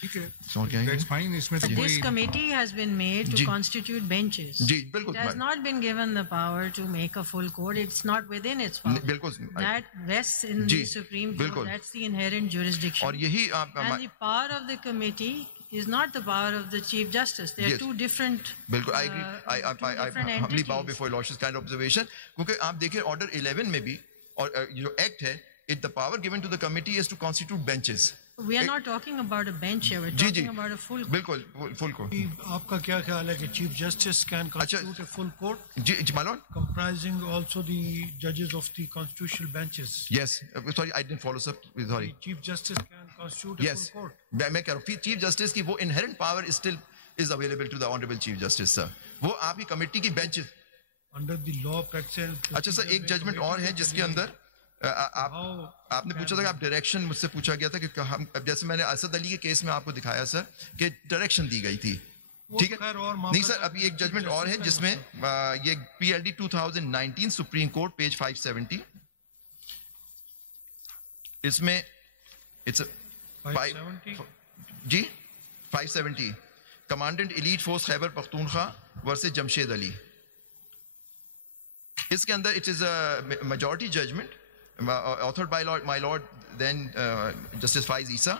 That's fine. This committee has been made to constitute benches. It has not been given the power to make a full court. It's not within its power. That rests in the Supreme Court. That's the inherent jurisdiction. And the power of the committee is not the power of the Chief Justice. They are two different. I agree. I humbly bow before your Lordship's kind observation. Because आप देखिए Order 11 में भी और जो Act है, the power given to the committee is to constitute benches. We are not talking about a bench here. We're talking about a full court. बिल्कुल full court. आपका क्या ख्याल है कि Chief Justice can constitute a full court? My lord. Comprising also the judges of the constitutional benches. Yes. Sorry, I didn't follow, sir. Sorry. The Chief Justice can constitute a full court. मैं कह रहा हूँ Chief Justice की वो inherent power is still available to the Honorable Chief Justice, sir. वो आपकी committee की bench. Under the law practice. अच्छा सर एक judgment और है जिसके अंदर आपने पूछा था कि आप डायरेक्शन मुझसे पूछा गया था कि हम जैसे मैंने असद अली के केस में आपको दिखाया सर कि डायरेक्शन दी गई थी, ठीक है? नहीं सर, अभी एक जजमेंट और है जिसमें ये PLD 2019 सुप्रीम कोर्ट पेज 570, इसमें it's 570 commandant elite force Khyber Pakhtunkhwa versus Jamshed Ali. इसके अंदर it is a majority judgement authored by my lord then Justice Faiz Isa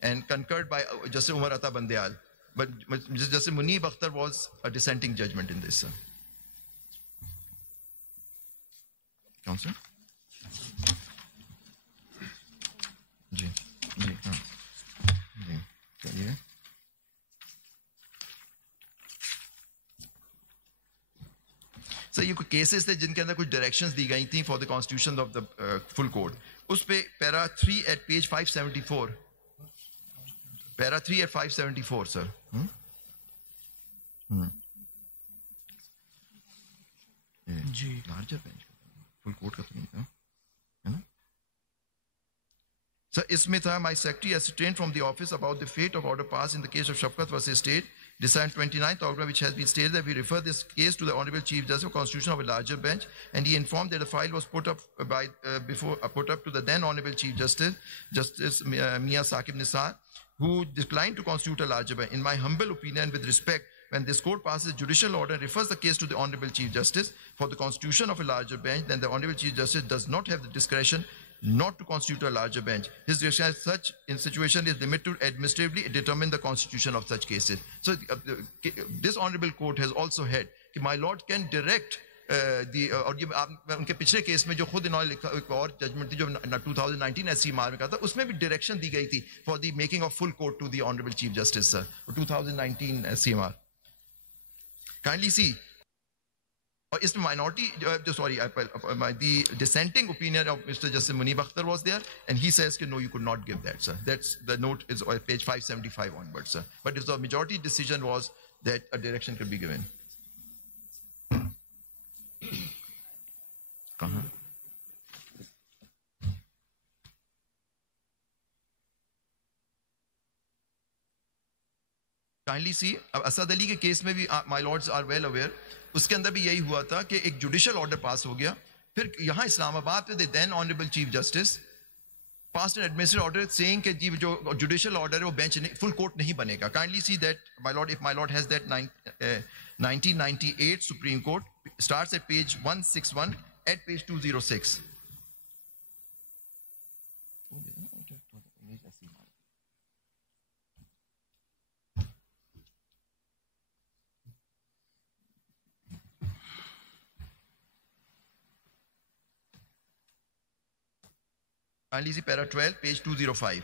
and concurred by Justice Umar Ata Bandial, but Justice Munib Akhtar was a dissenting judgment in this, sir. Counselor? जी चलिए. Sir ये कोई cases थे जिनके अंदर कुछ directions दी गई थी for the constitution of the full court. उस पे para 3 at page 574, para 3 at 574 sir. जी लार्जर बेंच फुल कोड का तो नहीं था, है ना सर? इसमें था my secretary ascertained from the office about the fate of order passed in the case of Shafkat versus State, decided 29th October, which has been stated that we refer this case to the Honorable Chief Justice for constitution of a larger bench, and he informed that the file was put up put up to the then Honorable Chief Justice Mia Saqib Nisar, who declined to constitute a larger bench. In my humble opinion, with respect, when this court passes a judicial order and refers the case to the Honorable Chief Justice for the constitution of a larger bench, then the Honorable Chief Justice does not have the discretion not to constitute a larger bench. His discretion as such in situation is limited to administratively determine the constitution of such cases. So this honorable court has also had कि my lord can direct और ये उनके पिछले case में जो खुद इन्होंने लिखा एक और जजमेंट थी जो 2019 SCMR में कहा था, उसमें भी डायरेक्शन दी गई थी for the making of full court to the honourable chief justice sir. 2019 SCMR. Kindly see. और इसमें minority the dissenting opinion of Mr. Justice Munib Akhtar was there, and he says no, you could not give that, sir. That's the note is page 575 onwards, sir. But if the majority decision was that a direction could be given. Kindly see, Asad Ali के case में भी my lords are well aware, उसके अंदर भी यही हुआ था कि एक जुडिशियल ऑर्डर पास हो गया, फिर यहाँ इस्लामाबाद पे then honourable chief justice passed an administrative order saying कि जी जो जुडिशियल ऑर्डर है वो बेंच फुल कोर्ट नहीं बनेगा. Kindly see that my lord, if my lord has that 1998 supreme court starts at page 161 at page 206. Kindly see para 12, page 205.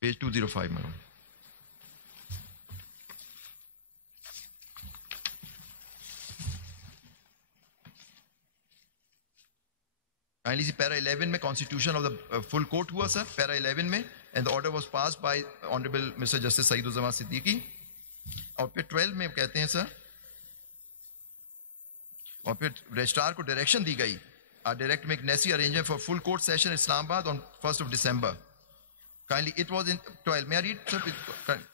Page 205, madam. Kindly see para 11 में constitution of the full court हुआ sir, para 11 में, and the order was passed by Honorable Mr. Justice Saeed-uz-Zaman Siddiqui. और फिर 12 में कहते हैं sir, और फिर रजिस्ट्रार को डायरेक्शन दी गई, direct make necessary arrangement for full court session in Islamabad on 1st of December. Kindly, it was in 12. May I read?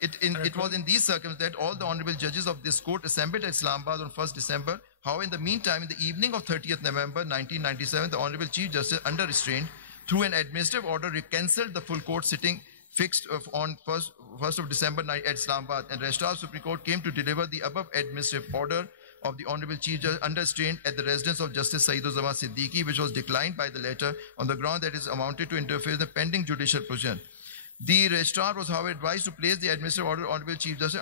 It was in these circumstances that all the honorable judges of this court assembled at Islamabad on 1st December. However, in the meantime, in the evening of 30th November 1997, the Honorable Chief Justice, under restraint, through an administrative order, cancelled the full court sitting fixed on 1st of December night at Islamabad, and Registrar Supreme Court came to deliver the above administrative order of the Honorable Chief Justice under restraint at the residence of Justice Saeed-ul-Zaman Siddiqui, which was declined by the latter on the ground that it amounted to interfere with the pending judicial proceeding. The registrar was, however, advised to place the administrative order of Honorable Chief Justice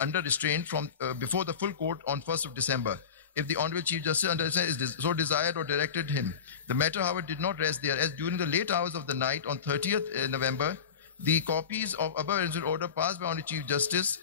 under restraint from before the full court on 1st of December. If the Honorable Chief Justice under restraint so desired or directed him. The matter, however, did not rest there, as during the late hours of the night on 30th November, the copies of above administrative order passed by Honorable Chief Justice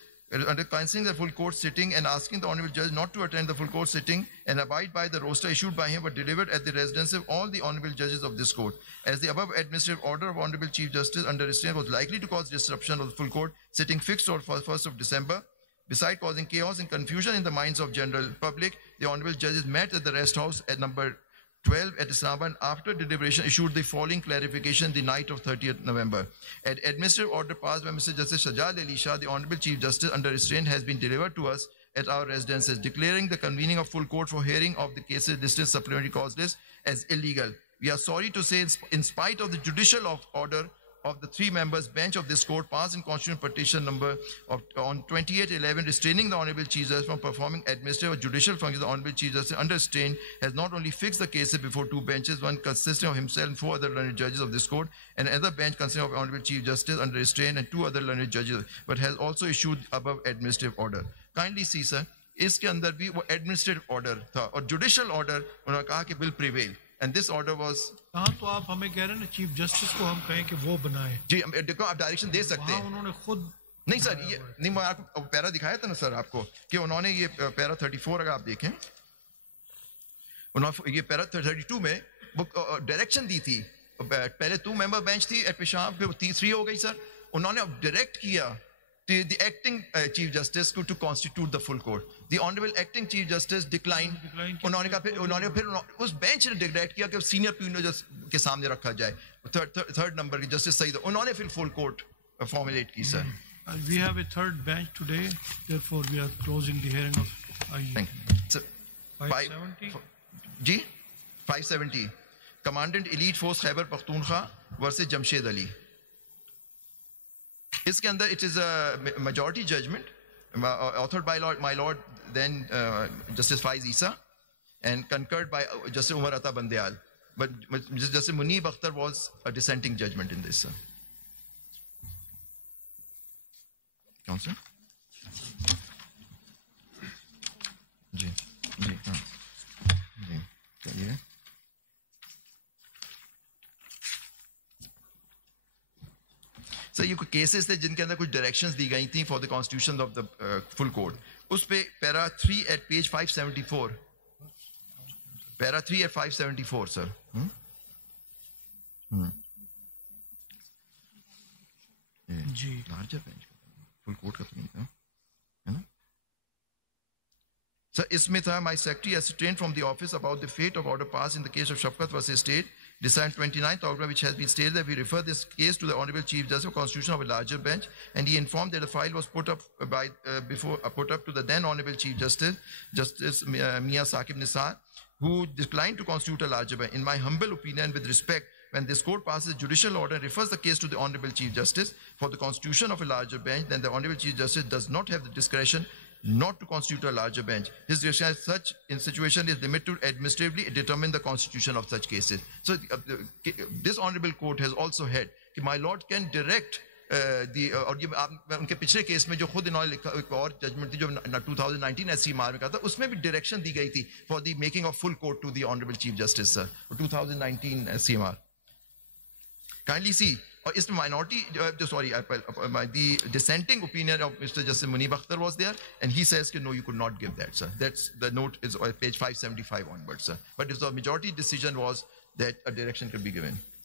under cancelling the full court sitting and asking the Honorable Judge not to attend the full court sitting and abide by the roster issued by him were delivered at the residence of all the Honorable Judges of this court. As the above administrative order of Honorable Chief Justice under restraint was likely to cause disruption of the full court sitting fixed on 1st of December, besides causing chaos and confusion in the minds of general public, the Honorable Judges met at the rest house at number 12 at Islamabad, after deliberation issued the following clarification the night of 30th November. An administrative order passed by Mr. Justice Shahjal Ali Shah, the Honorable Chief Justice under restraint, has been delivered to us at our residences, declaring the convening of full court for hearing of the cases listed supplementary cause list as illegal. We are sorry to say, in spite of the judicial order of the 3 members bench of this court passed in constitutional petition number on 28/11 restraining the Honorable Chief Justice from performing administrative or judicial functions, the Honorable Chief Justice under restraint has not only fixed the cases before 2 benches, one consisting of himself and 4 other learned judges of this court, and another bench consisting of Honorable Chief Justice under restraint and 2 other learned judges, but has also issued above administrative order. Kindly see, sir, इसके अंदर भी वो administrative order था और judicial order उन्होंने कहा कि will prevail. And this order was. तो आप हमें कह रहे हैं ना चीफ जस्टिस को हम कहें कि वो बनाए. जी देखो आप डायरेक्शन दे सकते हैं. उन्होंने खुद नहीं सर ये नहीं मैं आपको पैरा दिखाया था ना सर आपको कि उन्होंने ये पैरा 34 अगर आप देखें उन्होंने ये पैरा 32 में डायरेक्शन दी थी. पहले 2 member bench थी एट पेशाब, फिर 3 हो गई सर. उन्होंने अब डायरेक्ट किया the acting Chief Justice to constitute the full court. The Honorable Acting Chief Justice declined. उन्होंने फिर उस बेंच ने डिक्लेयर किया कि सीनियर प्यूनो जज के सामने रखा जाए. थर्ड नंबर के जस्टिस सईद उन्होंने फिर full court formulate की sir. We have a third bench today, therefore we are closing the hearing of Thank you. So, 570. जी 570 Commandant Elite Force Khyber Pakhtunkhwa versus Jamshed Ali. इसके अंदर it is a majority judgment authored by my lord then Justice Faiz Isa and concurred by Justice Umar Ata Bandial, but Justice Munib Akhtar was a dissenting judgment in this, sir. Counsel? जी जी हाँ जी कहिए. Sir ये कुछ cases थे जिनके अंदर कुछ directions दी गई थी for the constitution of the full court. उस पे para 3 at page 574 para 3 at 574 sir. जी लार्जर बेंच फुल कोड का तो नहीं था है ना सर. इसमें था my secretary ascertained from the office about the fate of order passed in the case of Shafkat versus State, decided 29th October, which has been stated that we refer this case to the Honorable Chief Justice of Constitution of a larger bench, and he informed that the file was put up to the then Honorable Chief Justice, Justice Mia Saqib Nisar, who declined to constitute a larger bench. In my humble opinion, with respect, when this court passes a judicial order and refers the case to the Honorable Chief Justice for the constitution of a larger bench, then the Honorable Chief Justice does not have the discretion not to constitute a larger bench. His discretion as such in situation is limited to administratively determine the constitution of such cases. So this honorable court has also had कि my lord can direct और ये उनके पिछले case में जो खुद इन्होंने लिखा एक और जजमेंट थी जो 2019 SCMR में कहा था उसमें भी डायरेक्शन दी गई थी for the making of full court to the honourable chief justice sir 2019 SCMR. Kindly see. इसमें minority, the dissenting opinion of Mr. Justice Munib Akhtar was there, and he says, no, you could not give that, sir. That's the note is page 575 onwards, sir. But if the majority decision was that a direction could be given.